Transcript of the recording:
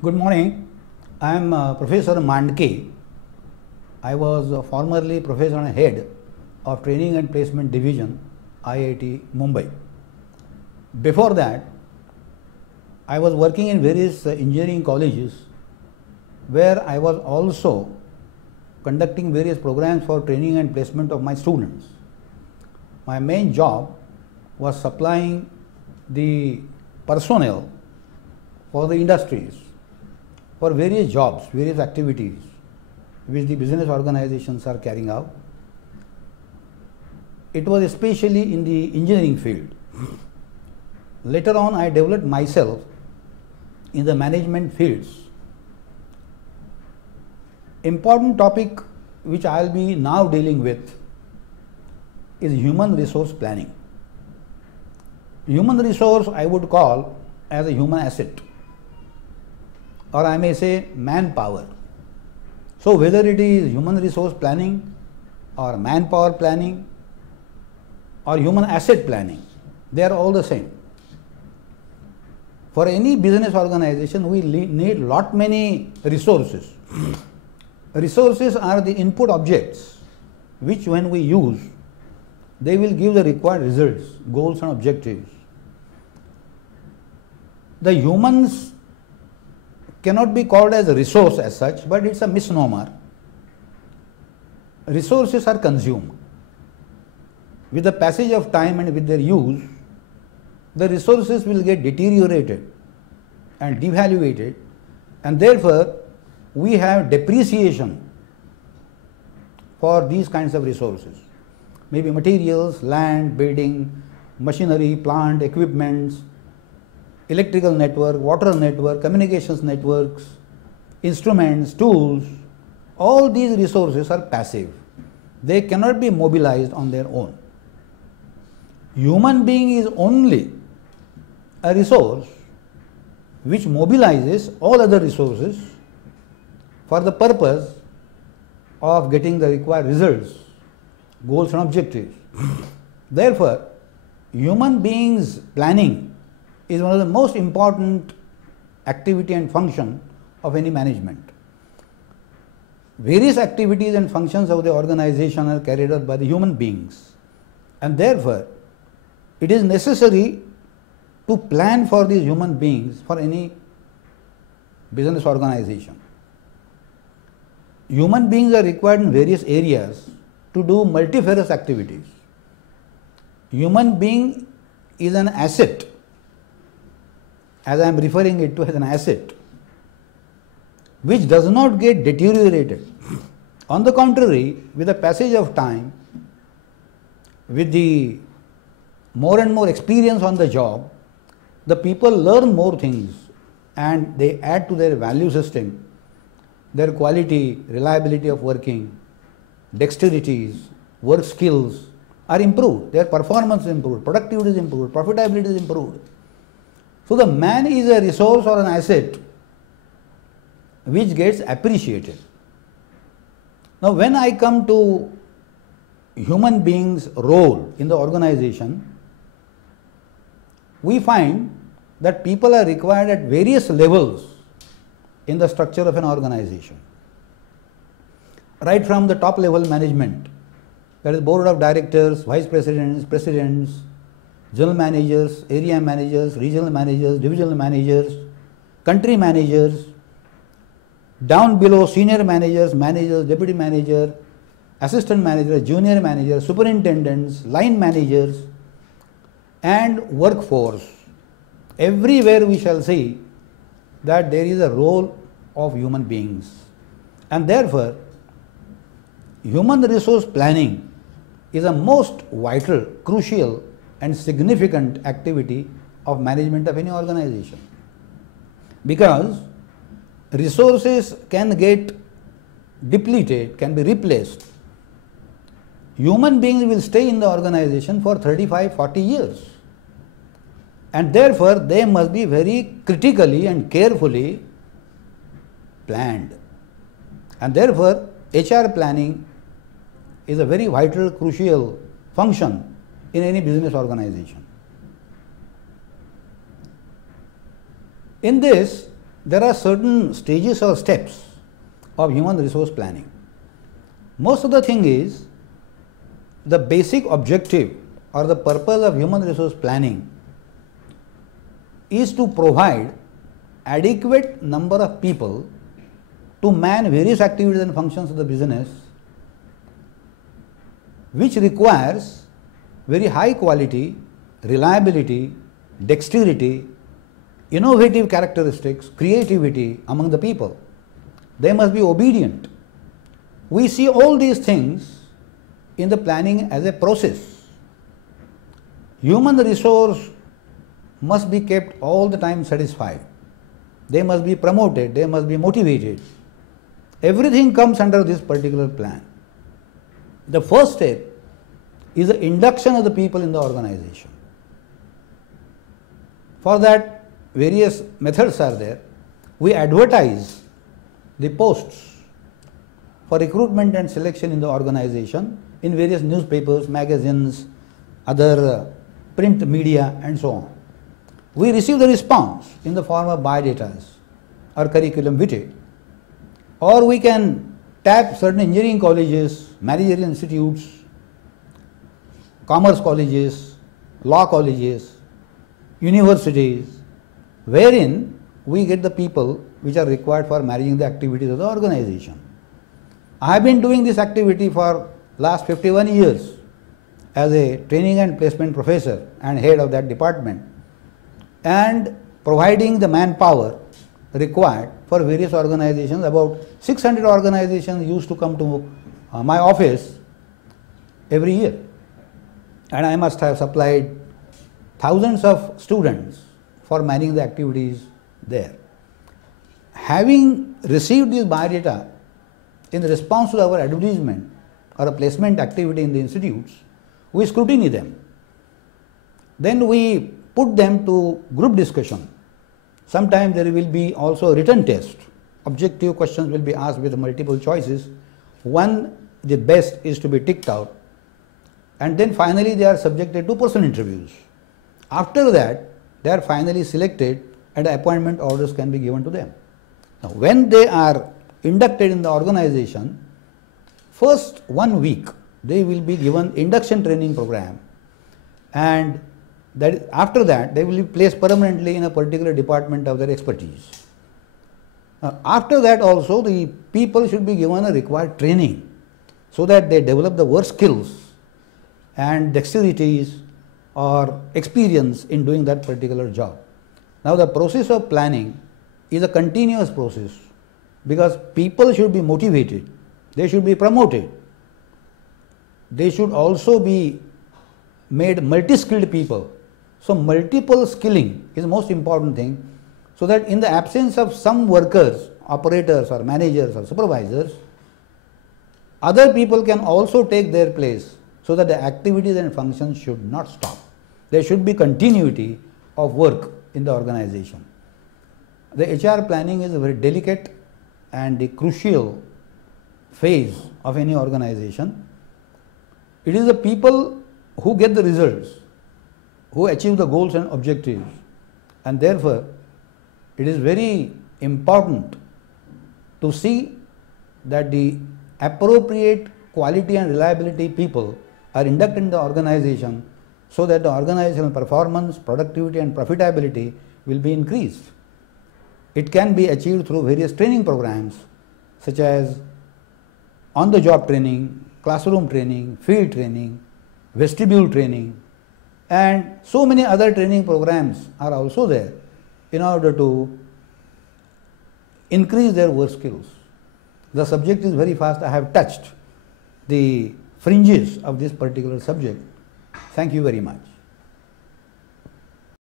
Good morning. I am Professor Mandke. I was formerly Professor and Head of Training and Placement Division, IIT Mumbai. Before that, I was working in various engineering colleges where I was also conducting various programs for training and placement of my students. My main job was supplying the personnel for the industries, for various jobs, various activities which the business organizations are carrying out. It was especially in the engineering field. Later on, I developed myself in the management fields. Important topic which I will be now dealing with is human resource planning. Human resource I would call as a human asset, or I may say manpower. So whether it is human resource planning or manpower planning or human asset planning, they are all the same. For any business organization, we need lot many resources. Resources are the input objects which when we use, they will give the required results, goals and objectives. The humans cannot be called as a resource as such, but it's a misnomer. Resources are consumed. With the passage of time and with their use, the resources will get deteriorated and devaluated, and therefore we have depreciation for these kinds of resources. Maybe materials, land, building, machinery, plant, equipments, electrical network, water network, communications networks, instruments, tools. All these resources are passive. They cannot be mobilized on their own. Human being is only a resource which mobilizes all other resources for the purpose of getting the required results, goals and objectives. Therefore, human beings planning is one of the most important activity and function of any management. Various activities and functions of the organization are carried out by the human beings, and therefore it is necessary to plan for these human beings for any business organization. Human beings are required in various areas to do multifarious activities. Human being is an asset, as I am referring it to as an asset, which does not get deteriorated. On the contrary, with the passage of time, with the more and more experience on the job, the people learn more things and they add to their value system. Their quality, reliability of working, dexterities, work skills are improved, their performance is improved, productivity is improved, profitability is improved. So the man is a resource or an asset which gets appreciated. Now when I come to human beings' role in the organization, we find that people are required at various levels in the structure of an organization. Right from the top level management, that is board of directors, vice presidents, presidents, general managers, area managers, regional managers, divisional managers, country managers, down below senior managers, managers, deputy manager, assistant manager, junior manager, superintendents, line managers, and workforce. Everywhere we shall see that there is a role of human beings, and therefore human resource planning is a most vital, crucial and significant activity of management of any organization, because resources can get depleted, can be replaced. Human beings will stay in the organization for 35-40 years, and therefore they must be very critically and carefully planned, and therefore HR planning is a very vital, crucial function in any business organization. In this, there are certain stages or steps of human resource planning. Most of the thing is the basic objective or the purpose of human resource planning is to provide adequate number of people to man various activities and functions of the business, which requires very high quality, reliability, dexterity, innovative characteristics, creativity among the people. They must be obedient. We see all these things in the planning as a process. Human resource must be kept all the time satisfied. They must be promoted, they must be motivated. Everything comes under this particular plan. The first step is the induction of the people in the organization. For that, various methods are there. We advertise the posts for recruitment and selection in the organization in various newspapers, magazines, other print media and so on. We receive the response in the form of biodatas or curriculum vitae, or we can tap certain engineering colleges, managerial institutes, commerce colleges, law colleges, universities, wherein we get the people which are required for managing the activities of the organization. I have been doing this activity for last 51 years as a training and placement professor and head of that department, and providing the manpower required for various organizations. About 600 organizations used to come to my office every year, and I must have supplied thousands of students for managing the activities there. Having received this biodata in response to our advertisement or a placement activity in the institutes, we scrutiny them. Then we put them to group discussion. Sometimes there will be also a written test. Objective questions will be asked with multiple choices. One, the best, is to be ticked out, and then finally they are subjected to personal interviews. After that, they are finally selected and appointment orders can be given to them. Now, when they are inducted in the organization, first 1 week they will be given induction training program, and after that they will be placed permanently in a particular department of their expertise. After that also the people should be given a required training so that they develop the work skills and dexterities or experience in doing that particular job. Now the process of planning is a continuous process, because people should be motivated, they should be promoted, they should also be made multi-skilled people. So multiple skilling is the most important thing, so that in the absence of some workers, operators or managers or supervisors, other people can also take their place, so that the activities and functions should not stop. There should be continuity of work in the organization. The HR planning is a very delicate and a crucial phase of any organization. It is the people who get the results, who achieve the goals and objectives, and therefore it is very important to see that the appropriate quality and reliability people are inducted in the organization, so that the organizational performance, productivity and profitability will be increased. It can be achieved through various training programs such as on-the-job training, classroom training, field training, vestibule training, and so many other training programs are also there in order to increase their work skills. The subject is very vast. I have touched the fringes of this particular subject. Thank you very much.